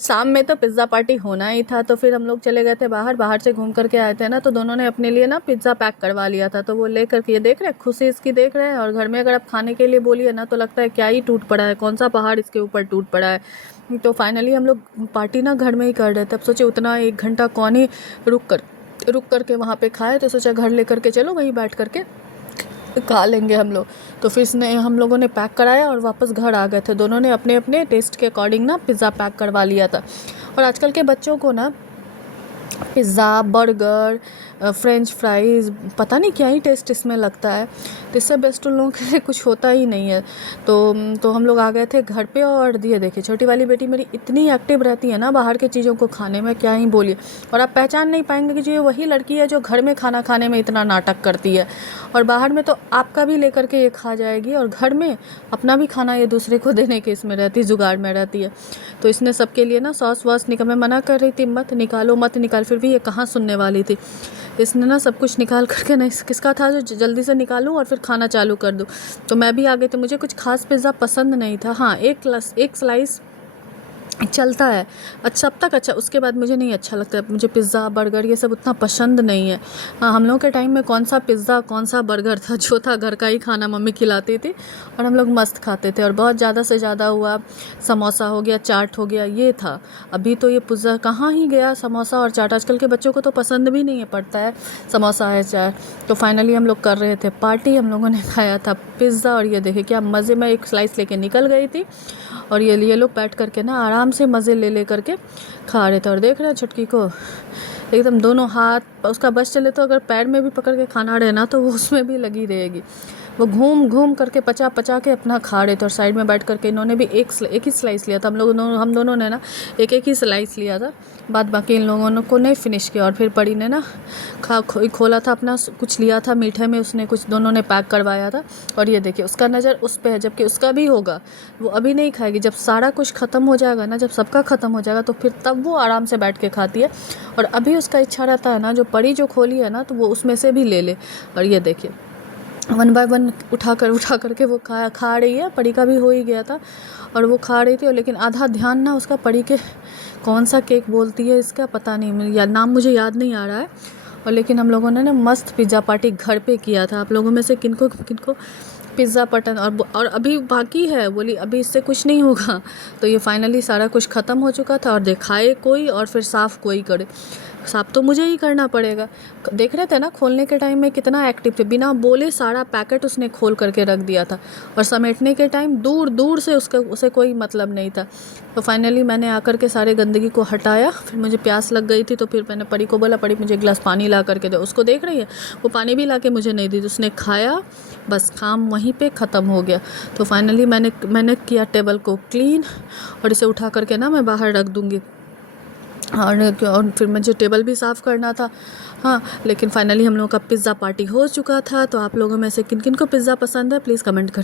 शाम में तो पिज़्ज़ा पार्टी होना ही था, तो फिर हम लोग चले गए थे बाहर से घूम कर के आए थे ना, तो दोनों ने अपने लिए ना पिज़्ज़ा पैक करवा लिया था। तो वो लेकर के ये देख रहे हैं, खुशी इसकी देख रहे हैं। और घर में अगर आप खाने के लिए बोलिए ना, तो लगता है क्या ही टूट पड़ा है, कौन सा पहाड़ इसके ऊपर टूट पड़ा है। तो फाइनली हम लोग पार्टी ना घर में ही कर रहे थे। अब सोचे उतना 1 घंटा कौन ही रुक कर के वहाँ पे खाए, तो सोचा घर लेकर के चलो, वहीं बैठ कर के खा लेंगे हम लोग। तो फिर हम लोगों ने पैक कराया और वापस घर आ गए थे। दोनों ने अपने अपने टेस्ट के अकॉर्डिंग ना पिज़्ज़ा पैक करवा लिया था। और आजकल के बच्चों को ना पिज़्ज़ा, बर्गर, फ्रेंच फ्राइज़, पता नहीं क्या ही टेस्ट इसमें लगता है। तो इससे बेस्ट उन लोगों के लिए कुछ होता ही नहीं है। तो हम लोग आ गए थे घर पे। और ये देखिए, छोटी वाली बेटी मेरी इतनी एक्टिव रहती है ना बाहर की चीज़ों को खाने में, क्या ही बोलिए। और आप पहचान नहीं पाएंगे कि ये वही लड़की है जो घर में खाना खाने में इतना नाटक करती है, और बाहर में तो आपका भी लेकर के ये खा जाएगी, और घर में अपना भी खाना ये दूसरे को देने के इसमें रहती, जुगाड़ में रहती है। तो इसने सबके लिए ना सॉस वॉस निकाल, मैं मना कर रही थी मत निकाल, फिर भी ये कहाँ सुनने वाली थी। इसने ना सब कुछ निकाल करके ना, किसका था जो जल्दी से निकालूं और फिर खाना चालू कर दूं। तो मैं भी आ गई। तो मुझे कुछ खास पिज़्ज़ा पसंद नहीं था। हाँ, एक स्लाइस चलता है अच्छा, अब तक अच्छा, उसके बाद मुझे नहीं अच्छा लगता है। मुझे पिज़्ज़ा, बर्गर ये सब उतना पसंद नहीं है। हाँ, हम लोगों के टाइम में कौन सा पिज़्ज़ा, कौन सा बर्गर था, जो था घर का ही खाना मम्मी खिलाती थी, और हम लोग मस्त खाते थे। और बहुत ज़्यादा से ज़्यादा हुआ समोसा हो गया, चाट हो गया, ये था। अभी तो ये पिज़्ज़ा कहाँ ही गया, समोसा और चाट। आजकल के बच्चों को तो पसंद भी नहीं है पड़ता है समोसा है, चाट। तो फाइनली हम लोग कर रहे थे पार्टी, हम लोगों ने खाया था पिज़्ज़ा। और ये देखिए क्या मज़े में, एक स्लाइस लेके निकल गई थी, और ये लोग बैठ करके ना आराम से मज़े ले करके खा रहे थे। और देख रहे हैं छुटकी को, एकदम दोनों हाथ उसका बस चले तो अगर पैर में भी पकड़ के खाना रहे ना, तो वो उसमें भी लगी रहेगी। वो घूम घूम करके पचा के अपना खा रहे थे। और साइड में बैठ करके इन्होंने भी एक ही स्लाइस लिया था। हम दोनों ने ना एक ही स्लाइस लिया था, बाद बाकी इन लोगों को नहीं फिनिश किया। और फिर परी ने ना खोला था अपना, कुछ लिया था मीठे में उसने, कुछ दोनों ने पैक करवाया था। और ये देखिए उसका नज़र उस पे है, जबकि उसका भी होगा, वो अभी नहीं खाएगी। जब सारा कुछ ख़त्म हो जाएगा ना, जब सबका ख़त्म हो जाएगा, तो फिर तब वो आराम से बैठ के खाती है। और अभी उसका इच्छा रहता है ना, जो परी जो खोली है ना, तो वो उसमें से भी ले ले। और ये देखिए 1 बाय 1 उठा कर के वो खा रही है। परी का भी हो ही गया था और वो खा रही थी। और लेकिन आधा ध्यान ना उसका परी के, कौन सा केक बोलती है इसका पता नहीं, या नाम मुझे याद नहीं आ रहा है। और लेकिन हम लोगों ने ना मस्त पिज़्ज़ा पार्टी घर पे किया था। आप लोगों में से किनको पिज़्ज़ा पसंद, और अभी बाकी है, बोली अभी इससे कुछ नहीं होगा। तो ये फाइनली सारा कुछ ख़त्म हो चुका था। और दिखाए कोई और फिर साफ़ कोई करे, साफ़ तो मुझे ही करना पड़ेगा। देख रहे थे ना खोलने के टाइम में कितना एक्टिव थे, बिना बोले सारा पैकेट उसने खोल करके रख दिया था। और समेटने के टाइम दूर से उसे कोई मतलब नहीं था। तो फाइनली मैंने आकर के सारे गंदगी को हटाया। फिर मुझे प्यास लग गई थी, तो फिर मैंने परी को बोला, परी मुझे एक गिलास पानी ला करके दे। उसको देख रही है, वो पानी भी ला के मुझे नहीं दी। उसने खाया, बस काम वहीं पे ख़त्म हो गया। तो फाइनली मैंने किया टेबल को क्लीन, और इसे उठा करके ना मैं बाहर रख दूँगी। और फिर मुझे टेबल भी साफ़ करना था। हाँ, लेकिन फाइनली हम लोगों का पिज़्ज़ा पार्टी हो चुका था। तो आप लोगों में से किन किन को पिज़्ज़ा पसंद है, प्लीज़ कमेंट कर।